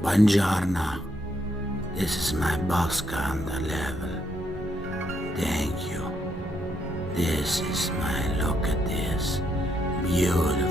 Buongiorno. This is my Bosca on the level. Thank you. This is my look at this. Beautiful.